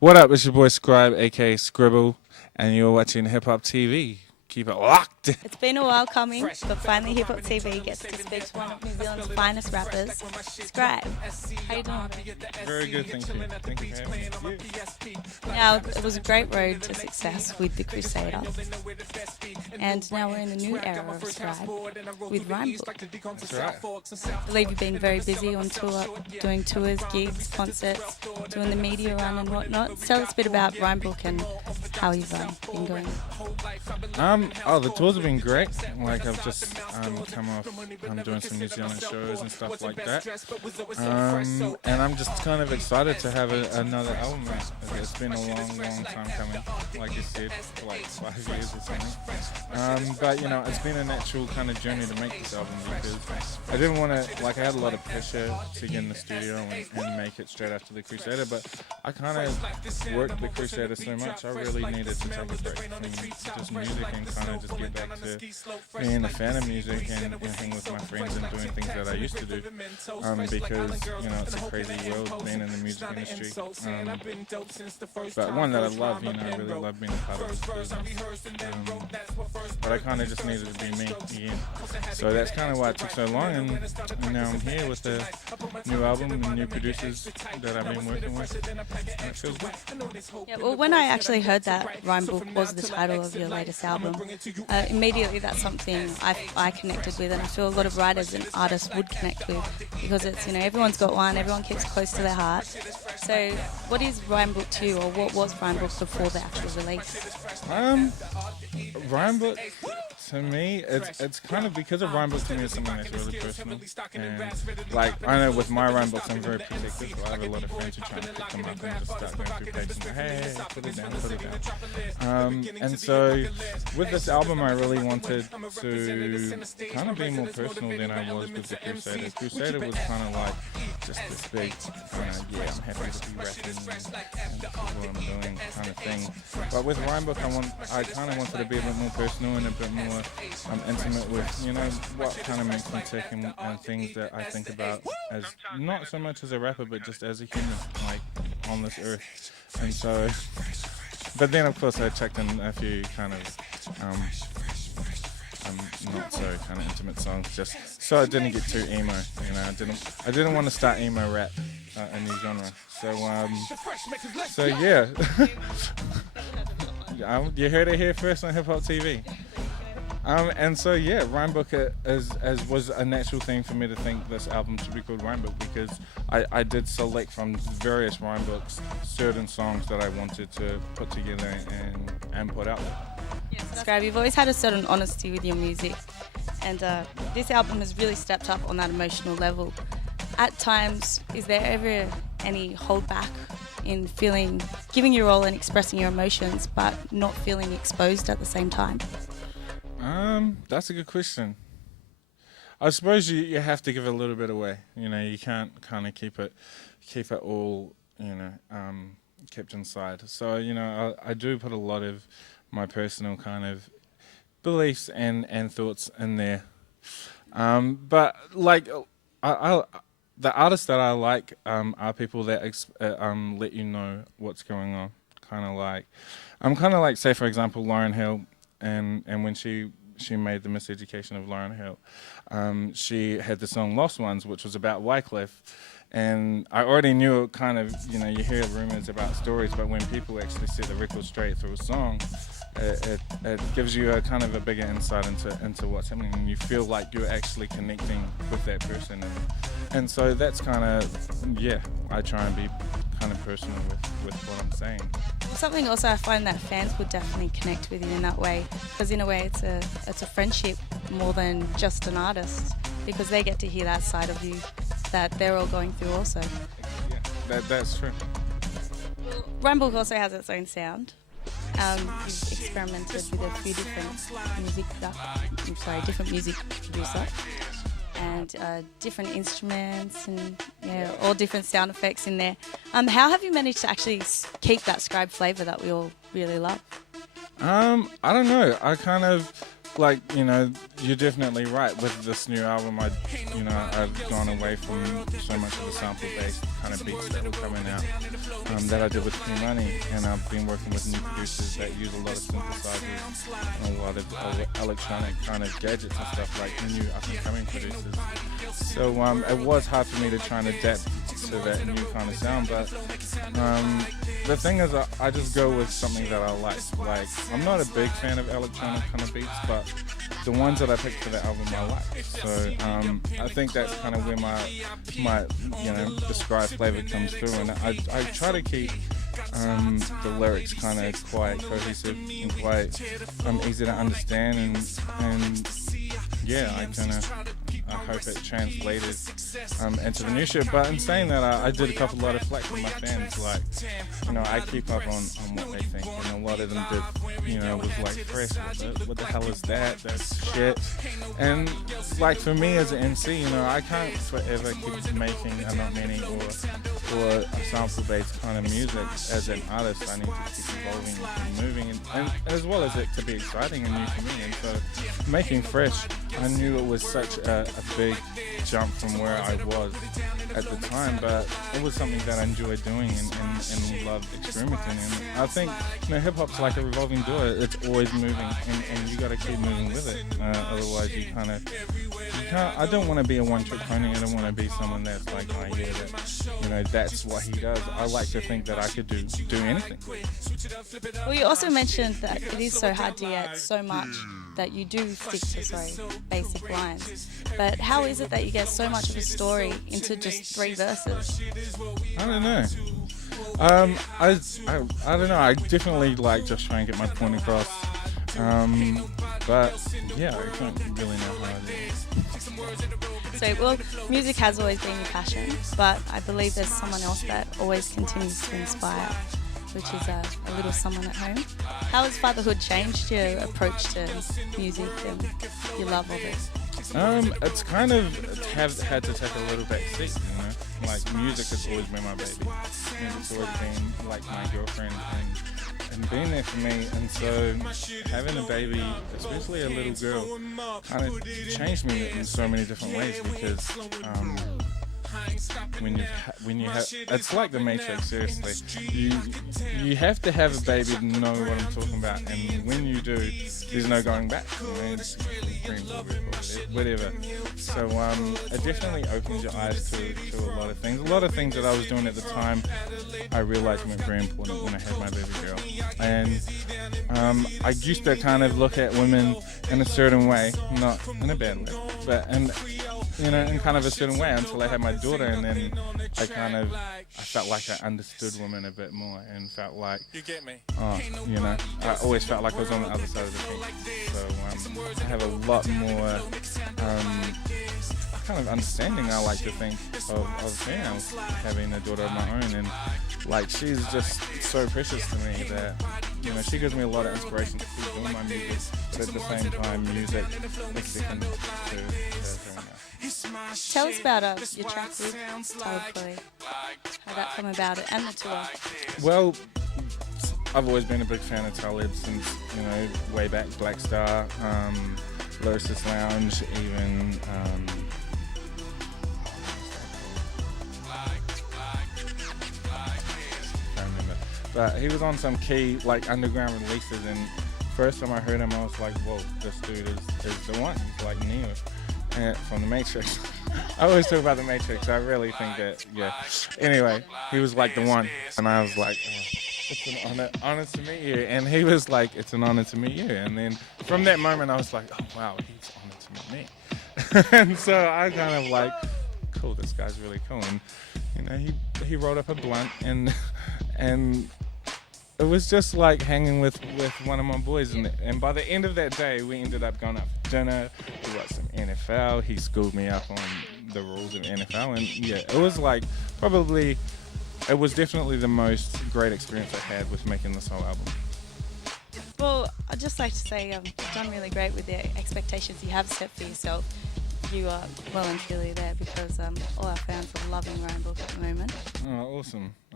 What up? It's your boy Scribe, aka Scribble, and you're watching Hip Hop TV. Keep it locked. It's been a while coming, but finally Hip Hop TV gets to speak to one of New Zealand's finest rappers, Scribe. How you doing? Very good, thank you. Thank you for having me. Now, it was a great road to success with The Crusader, and now we're in a new era of Scribe with Rhyme Book. That's right. I believe you've been very busy on tour, doing tours, gigs, concerts, doing the media run and whatnot. Tell us a bit about Rhyme Book and how you've been going. The tours have been great. Like, I've just come off, I'm doing some New Zealand shows and stuff like that. And I'm just kind of excited to have another album out. It's been a long time coming, like you said, for like 5 years or something. But, you know, it's been a natural kind of journey to make this album because I didn't want to, like, I had a lot of pressure to get in the studio and make it straight after The Crusader, but I kind of worked The Crusader so much, I really needed to take a break from just music and kind of just get back to being a fan of music and hang with my friends and doing things that I used to do, because, you know, it's a crazy world being in the music industry, but one that I love, you know, I really love being a part of this business, but I kind of just needed to be me again, so that's kind of why it took so long, and now I'm here with a new album and new producers that I've been working with, and it feels good. Yeah, well, when I actually heard that Rhyme Book was the title of your latest album, immediately that's something I connected with, and I feel a lot of writers and artists would connect with, because it's, you know, everyone's got one, everyone keeps close to their heart. So what is Rhyme Book to you, or what was Rhyme Book before the actual release? Rhyme Book, to me, it's kind of, because of Rhyme Book, to me, it's something that's really personal. And, like, I know with my Rhyme Books, I'm very protective. So I have a lot of friends who try to pick them up and just start going through pages and go, hey, put it down. And so, with this album, I really wanted to kind of be more personal than I was with The Crusader. Crusader was kind of like just this big, kind of, yeah, I'm happy to be rapping and this is what I'm doing kind of thing. But with Rhyme Book, I kind of wanted to be a bit more personal and a bit more intimate with, you know, what kind of makes me tick and things that I think about as, not so much as a rapper, but just as a human, like, on this earth. And so, but then of course I checked in a few kind of not so kind of intimate songs, just so I didn't get too emo, you know. I didn't want to start emo rap, a new genre. So yeah. You heard it here first on Hip Hop TV. And so yeah, Rhyme Book was a natural thing for me to think this album should be called Rhyme Book, because I did select from various Rhyme Books certain songs that I wanted to put together and put out there. Yes, Scribe, you've always had a certain honesty with your music, and this album has really stepped up on that emotional level. At times, is there ever any holdback in giving your all and expressing your emotions, but not feeling exposed at the same time? That's a good question. I suppose you have to give a little bit away. You know, you can't kind of keep it all, you know, kept inside. So, you know, I do put a lot of my personal kind of beliefs and thoughts in there. But like, the artists that I like are people that let you know what's going on. I'm kind of like, say for example, Lauryn Hill, and when she made the Miseducation of Lauryn Hill, she had the song Lost Ones, which was about Wyclef. And I already knew it kind of, you know, you hear rumors about stories, but when people actually set the record straight through a song, it gives you a kind of a bigger insight into what's happening, and you feel like you're actually connecting with that person. And so that's kind of, yeah, I try and be kind of personal with what I'm saying. Something also I find that fans would definitely connect with you in that way, because in a way it's a friendship more than just an artist, because they get to hear that side of you that they're all going through also. Yeah, that's true. Rhyme Book also has its own sound. You've experimented with a few different music producers and different instruments and, you know, all different sound effects in there. How have you managed to actually keep that Scribe flavour that we all really love? I don't know. I kind of like, you know, you're definitely right. With this new album, I've gone away from so much of the sample-based kind of beats that were coming out that I did with Free Money, and I've been working with new producers that use a lot of synthesizers and a lot of electronic kind of gadgets and stuff, like new up-and-coming producers. So it was hard for me to try and adapt to that new kind of sound, but the thing is, I just go with something that I like. Like, I'm not a big fan of electronic kind of beats, but the ones that I picked for the album I like. So I think that's kind of where my the Scribe flavor comes through, and I try to keep the lyrics kind of quite cohesive and quite easy to understand, and yeah, I hope it translated into the new shit. But in saying that, I did a lot of flack from my fans. Like, you know, I keep up on what they think, and a lot of them did, you know, was like, fresh, what the hell is that? That's shit. And like, for me as an MC, you know, I can't forever keep making a not many or a sample-based kind of music. As an artist, I need to keep evolving and moving, and as well as it to be exciting and new for me. And so making Fresh, I knew it was such a big jump from where I was at the time, but it was something that I enjoyed doing and loved experimenting in. I think, you know, hip-hop's like a revolving door. It's always moving, and you got to keep moving with it. Otherwise, you can't. I don't want to be a one-trick pony. I don't want to be someone that's like, oh yeah, that, you know, that's what he does. I like to think that I could do anything. Well, you also mentioned that it is so hard to get so much that you do stick to basic lines. But how is it that you get so much of a story into just 3 verses? I don't know. I don't know. I definitely like just try and get my point across. But yeah, I don't really know how I do it. So, well, music has always been your passion, but I believe there's someone else that always continues to inspire, which is a little someone at home. How has fatherhood changed your approach to music and your love of it? It's kind of had to take a little back seat, you know. Like, music has always been my baby. Music's always been like my girlfriend and being there for me. And so having a baby, especially a little girl, kind of changed me in so many different ways, because when you have, it's like the Matrix. Seriously, you have to have a baby to know what I'm talking about, and when you do, there's no going back. You know, it's whatever. So it definitely opens your eyes to a lot of things. A lot of things that I was doing at the time, I realized weren't very important when I had my baby girl. And I used to kind of look at women in a certain way, not in a bad way, but you know, in kind of a certain way, until I had my daughter, and then I felt like I understood women a bit more, and felt like, you know, I always felt like I was on the other side of the fence. So I have a lot more kind of understanding, I like to think, of females, having a daughter of my own, and like, she's just so precious to me that, you know, she gives me a lot of inspiration to keep doing my music, but at the same time, music is second to her now. Tell us about your track with Twitchl, how that come about, and the tour. Well, I've always been a big fan of Talib since, you know, way back, Black Star, Lyricist Lounge, even but he was on some key, like, underground releases, and first time I heard him, I was like, whoa, this dude is the one. He's like Neo from the Matrix. I always talk about the Matrix. I really think that, yeah. Anyway, he was like the one, and I was like, oh, it's an honor to meet you. And he was like, it's an honor to meet you. And then from that moment, I was like, oh wow, he's honored to meet me. And so I kind of like, cool, this guy's really cool. And you know, he rolled up a blunt, and it was just like hanging with one of my boys, and by the end of that day, we ended up going out for dinner. We watched some NFL. He schooled me up on the rules of NFL, and yeah, it was like it was definitely the most great experience I had with making this whole album. Well, I'd just like to say you've done really great with the expectations you have set for yourself. You are well and truly there, because all our fans are loving Rainbow at the moment. Oh, awesome.